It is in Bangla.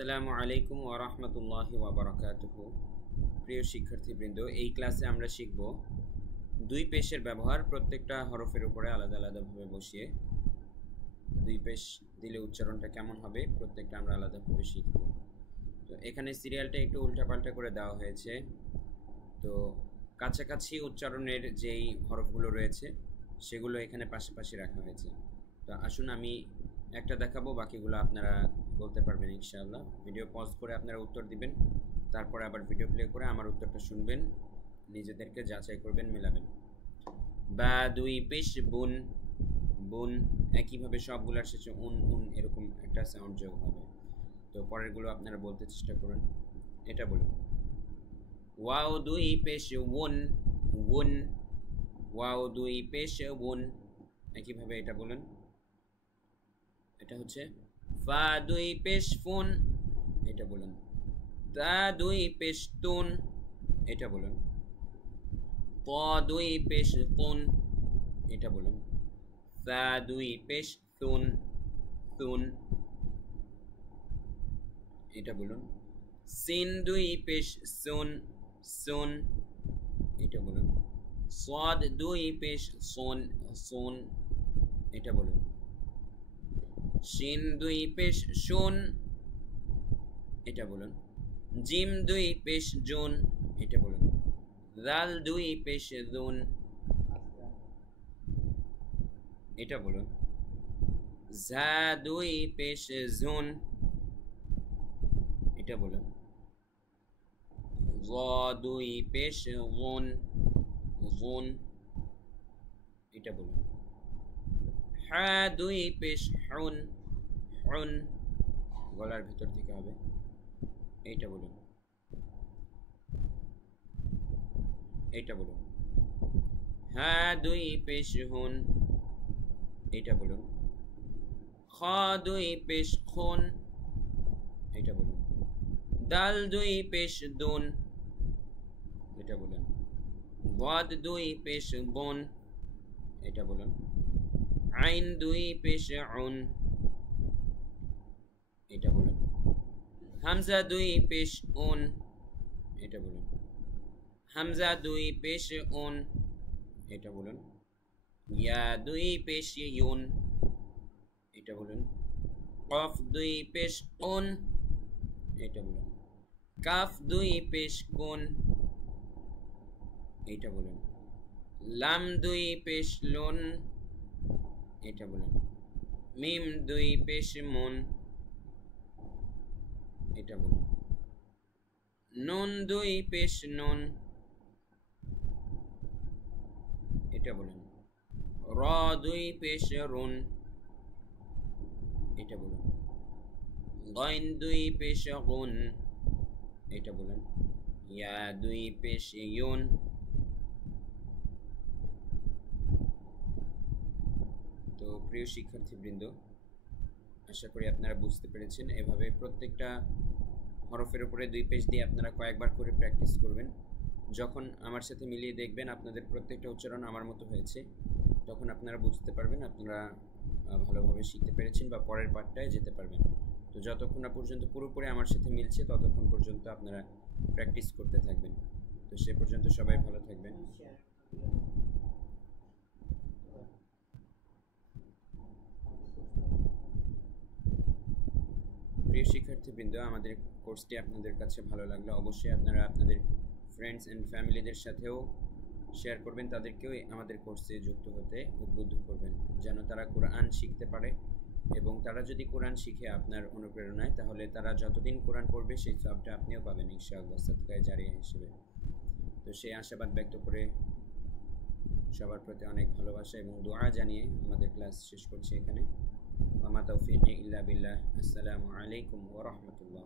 আসসালামু আলাইকুম ওয়া রাহমাতুল্লাহি ওয়া বারাকাতুহু। প্রিয় শিক্ষার্থীবৃন্দ, এই ক্লাসে আমরা শিখব দুই পেশের ব্যবহার। প্রত্যেকটা হরফের উপরে আলাদা আলাদাভাবে বসিয়ে দুই পেশ দিলে উচ্চারণটা কেমন হবে প্রত্যেকটা আমরা আলাদাভাবে শিখব। তো এখানে সিরিয়ালটা একটু উল্টাপাল্টা করে দেওয়া হয়েছে। তো কাছাকাছি উচ্চারণের যেই হরফগুলো রয়েছে সেগুলো এখানে পাশাপাশি রাখা হয়েছে। তো আসুন আমি একটা দেখাবো, বাকিগুলো আপনারা বলতে পারবেন ইনশাআল্লাহ। ভিডিও পজ করে আপনারা উত্তর দিবেন, তারপরে আবার ভিডিও প্লে করে আমার উত্তরটা শুনবেন, নিজেদেরকে যাচাই করবেন, মেলাবেন। বা দুই পেশ বুন, বুন একইভাবে সবগুলোর শেষে উন উন এরকম একটা সাউন্ড যোগ হবে। তো পরেরগুলো আপনারা বলতে চেষ্টা করুন। এটা বলুন, ওয়াও দুই পেশ ওন, ওন, ওয়াও দুই পেশ ওন। একইভাবে এটা বলুন, এটা হচ্ছে ফা দুই পেশ ফুন, এটা বলুন। তা দুই পেশ তুন, এটা বলুন। ত দুই পেশ তুন, এটা বলুন। সা দুই পেশ তুন, তুন, এটা বলুন। সিন দুই পেশ সুন, সুন, এটা বলুন। সাদ দুই পেশ সুন, সুন, এটা বলুন। শিন দুই পেশ শুন, এটা বলুন। জিম দুই পেশ জুন, এটা বলুন। দাল দুই পেশ দুন, এটা বলুন। ঝা দুই পেশ জুন, এটা বলুন। জ দুই পেশ গুন, গুন, এটা বলুন। হা দুই পেশ হুন, হুন, গলার ভেতর থেকে হবে, এইটা বলুন। এইটা বলুন। হা দুই পেশ হুন, এটা বলুন। খ দুই পেশ খুন, এটা বলুন। দাল দুই পেশ দুন, এটা বলুন। গদ দুই পেশ বন, এটা বলুন। আইন দুই পেশ উন, এটা বলুন। হামজা দুই পেশ উন, এটা বলুন। হামজা দুই পেশ উন, এটা বলুন। ইয়া দুই পেশ ইউন, এটা বলুন। কফ দুই পেশ উন, এটা বলুন। কাফ দুই পেশ কুন, এটা বলুন। লাম দুই পেশ লুন, এটা বলুন। মিম দুই পেশ মুন, এটা বলুন। নুন দুই পেশ নুন, এটা বলুন। র দুই পেশ রুন, এটা বলুন। গইন দুই পেশ গুন, এটা বলুন। ইয়া দুই পেশ ইউন। তো প্রিয় শিক্ষার্থীবৃন্দ, আশা করি আপনারা বুঝতে পেরেছেন। এভাবে প্রত্যেকটা হরফের উপরে দুই পেশ দিয়ে আপনারা কয়েকবার করে প্র্যাকটিস করবেন। যখন আমার সাথে মিলিয়ে দেখবেন আপনাদের প্রত্যেকটা উচ্চারণ আমার মতো হয়েছে, তখন আপনারা বুঝতে পারবেন আপনারা ভালোভাবে শিখতে পেরেছেন বা পরের পার্টটায় যেতে পারবেন। তো যতক্ষণ না পর্যন্ত পুরোপুরি আমার সাথে মিলছে ততক্ষণ পর্যন্ত আপনারা প্র্যাকটিস করতে থাকবেন। তো সে পর্যন্ত সবাই ভালো থাকবেন। প্রিয় শিক্ষার্থীবৃন্দ, আমাদের কোর্সটি আপনাদের কাছে ভালো লাগলে অবশ্যই আপনারা আপনাদের ফ্রেন্ডস অ্যান্ড ফ্যামিলিদের সাথেও শেয়ার করবেন, তাদেরকেও আমাদের কোর্সে যুক্ত হতে উদ্বুদ্ধ করবেন, যেন তারা কোরআন শিখতে পারে। এবং তারা যদি কোরআন শিখে আপনার অনুপ্রেরণায়, তাহলে তারা যতদিন কোরআন পড়বে সেই সবটা আপনিও পাবেন ইনশাআল্লাহ সাদকায়ে জারিয়া হিসেবে। তো সেই আশাবাদ ব্যক্ত করে সবার প্রতি অনেক ভালোবাসা এবং দোয়া জানিয়ে আমাদের ক্লাস শেষ করছি এখানে। ওয়া তাওফীকি ইল্লা বিল্লাহ। আসসালামু আলাইকুম ওয়া রাহমাতুল্লাহ।